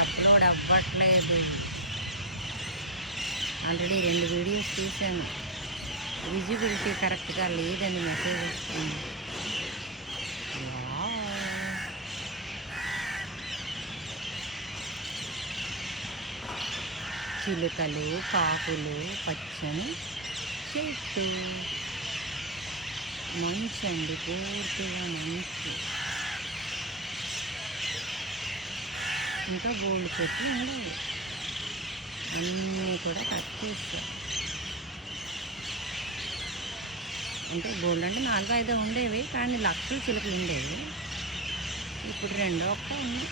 Upload అవ్వట్లేదు. Already 2 videos చూశాను, visibility కరెక్ట్గా లేదని మెసేజ్ వస్తుంది. చిలుకలు, కాకులు, పచ్చని చెట్టు, మంచు అండి, పూర్తిగా మంచు. ఇంకా బోల్డ్ చెట్లు ఉండవు, అన్నీ కూడా కట్ చేస్తాం. అంటే బోల్డ్ అంటే 4-5 ఉండేవి, కానీ లక్షలు చిలుకలు ఉండేవి. ఇప్పుడు 2 ఒక్క ఉన్నాయి.